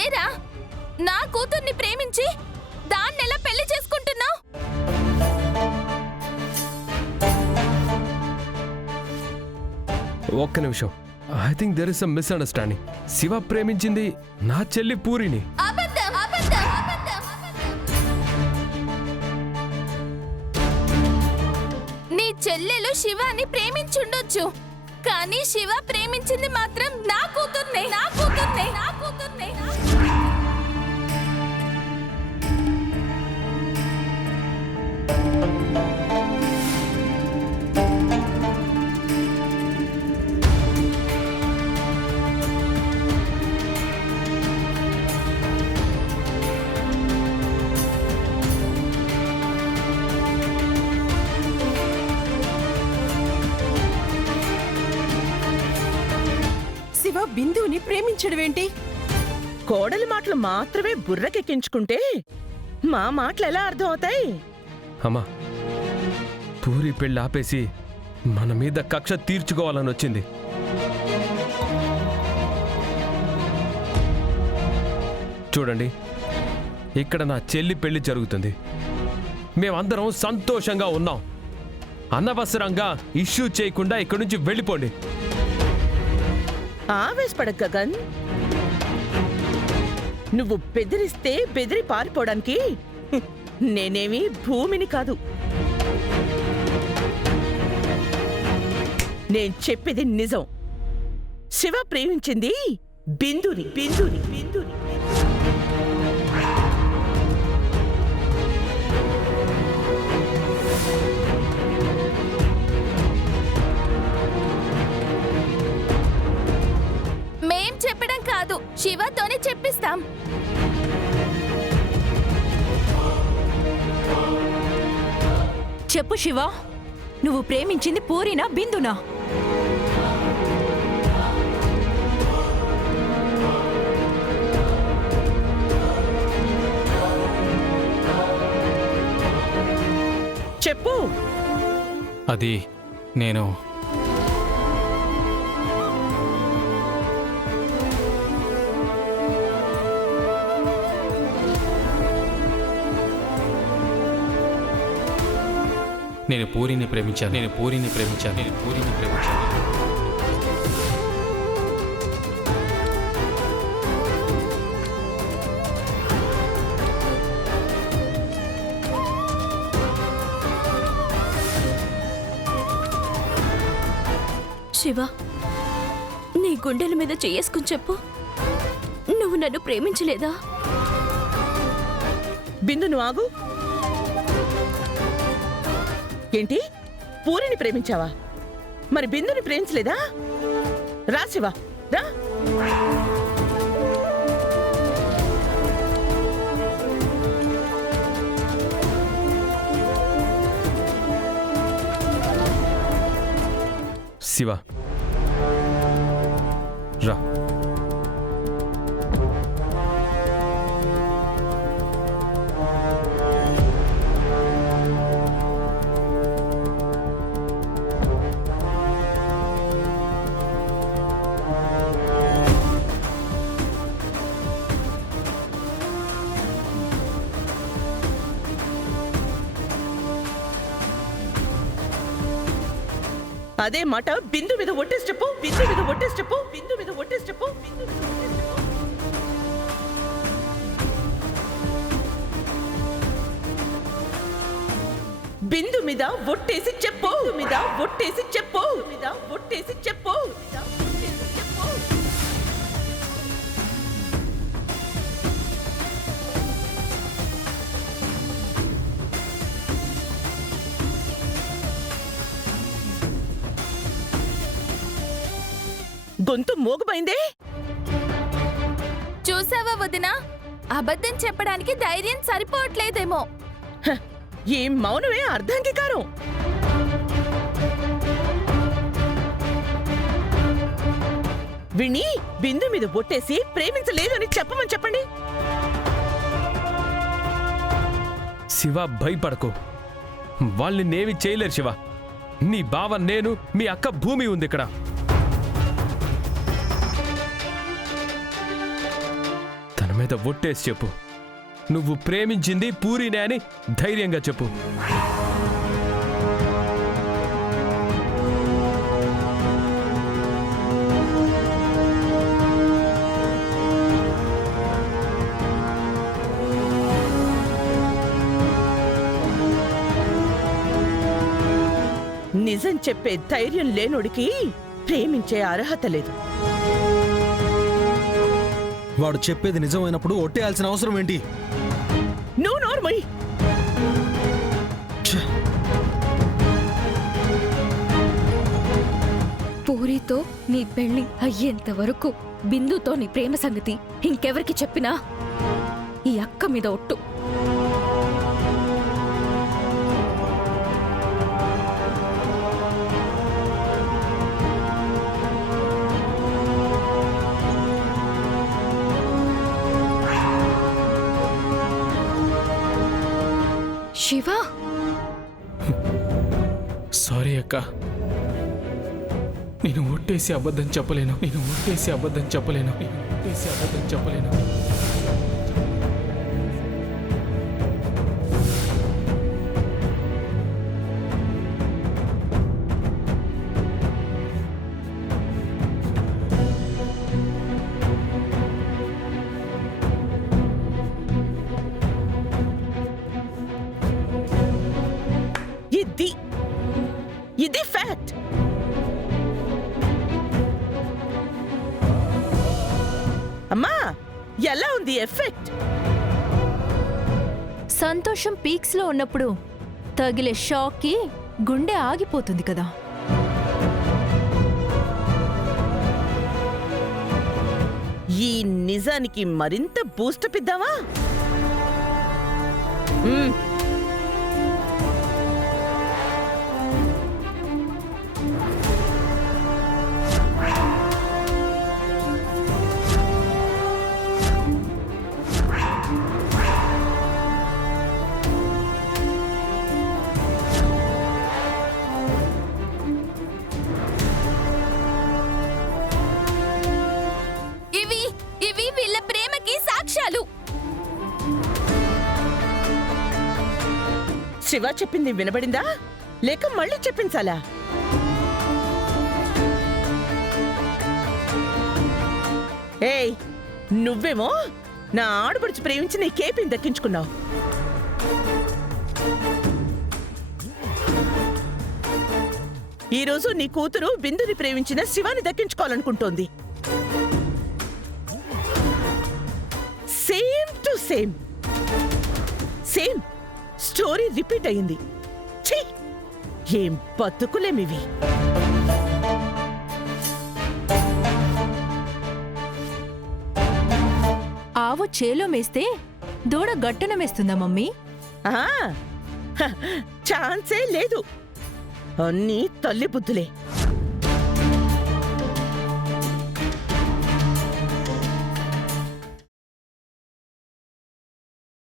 ఏరా, నా కూతుర్ని ప్రేమించి దాన్నెలా పెళ్లి చేసుకుంటున్నావు? ఒక్క నిమిషం. I think there is some misunderstanding. Shiva ప్రేమించింది నా చెల్లి పూరిని. అబద్ధం, అబద్ధం, అబద్ధం. నీ చెల్లెలు శివాని ప్రేమించుండొచ్చు, కానీ శివ ప్రేమించింది మాత్రం నా కూతుర్నే, నా కూతుర్నే, నా కూతుర్నే. శివ బిందుని ప్రేమించడమేంటి? కోడలి మాటలు మాత్రమే బుర్రకెక్కించుకుంటే మా మాటలు ఎలా అర్థం అవుతాయి? అమ్మా, పూరి పెళ్ళి ఆపేసి మన మీద కక్ష తీర్చుకోవాలని వచ్చింది. చూడండి, ఇక్కడ నా చెల్లి పెళ్లి జరుగుతుంది. మేమందరం సంతోషంగా ఉన్నాం. అనవసరంగా ఇష్యూ చేయకుండా ఇక్కడి నుంచి వెళ్ళిపోండి. ఆవేశపడ గగన్. నువ్వు బెదిరిస్తే బెదిరి పారిపోవడానికి నేనేమి భూమిని కాదు. నేను చెప్పేది నిజం. శివ ప్రేమించింది బిందుని, బిందుని, బిందుని. మేం చెప్పడం కాదు, శివతోనే చెప్పిస్తాం. చెప్పు శివ, నువ్వు ప్రేమించింది పూరినా బిందునా? చెప్పు. అది నేను పూరిని ప్రేమించాను. నేను పూరిని ప్రేమించాను. నేను పూరిని ప్రేమించాను. శివ, నీ గుండెల మీద చేసుకుని చెప్పు, నువ్వు నన్ను ప్రేమించలేదా? బిందు, నువ్వు ఆగు. ఏంటి, పూరిని ప్రేమించావా? మరి బిందుని ప్రేమించలేదా? రా శివ, రా. శివ, రా. అదే మాట బిందు మీద ఒట్టేసి చెప్పు, బిందు మీద ఒట్టేసి చెప్పు, బిందు మీద ఒట్టేసి చెప్పు, బిందు మీద ఒట్టేసి చెప్పు. బిందు మీద ఒట్టేసి చెప్పు, మీద ఒట్టేసి చెప్పు, మీద ఒట్టేసి చెప్పు, మీద ఒట్టేసి చెప్పు. గొంతు మోగపోయిందే. చూసావా వదినా, అబద్ధం చెప్పడానికి ధైర్యం సరిపోవట్లేదేమో. ఏం మౌనమే అర్ధాంగీకారం. విని బిందు మీద బొట్టేసి ప్రేమించలేదు అని చెప్పమని చెప్పండి. శివ, భయపడకు. వాళ్ళని నేమి చేయలేరు శివ. నీ బావ, నేను, మీ అక్క భూమి ఉంది ఇక్కడ. మీద ఒట్టేసి చెప్పు, నువ్వు ప్రేమించింది పూరినే అని ధైర్యంగా చెప్పు. నిజం చెప్పే ధైర్యం లేనోడికి ప్రేమించే అర్హత లేదు. వాడు చెప్పేది నిజమైనప్పుడు ఒట్టేయాల్సిన అవసరం ఏంటి? నువ్వు నోర్మై. పూరితో నీ పెళ్లి అయ్యేంత వరకు బిందుతో నీ ప్రేమ సంగతి ఇంకెవరికి చెప్పినా ఈ అక్క మీద ఒట్టు. శివ, సారీ అక్క, నేను ఒట్టేసి అబద్ధం చెప్పలేను. ఇది ఫ్యాక్ట్. అమ్మా, ఎలా ఉంది ఎఫెక్ట్? సంతోషం పీక్స్ లో ఉన్నప్పుడు తగిలే షాక్ కి గుండె ఆగిపోతుంది కదా. ఈ నిజానికి మరింత బూస్టప్ ఇద్దామా? ఇవి వీళ్ళ ప్రేమకి సాక్ష్యాలు. శివ చెప్పింది వినబడిందా లేక మళ్ళీ చెప్పించాలా? ఏయ్, నువ్వేమో నా ఆడపడుచు ప్రేమించి నీ కేపిని దక్కించుకున్నావు. ఈరోజు నీ కూతురు బిందుని ప్రేమించిన శివాని దక్కించుకోవాలనుకుంటోంది. Same to same story repeat అయింది. ఛీ, ఏం బతుకులేమివి. ఆవు చేలో మేస్తే దూడ గట్టున మేస్తుందా మమ్మీ? ఛాన్సే లేదు. అన్నీ తల్లి బుద్ధులే.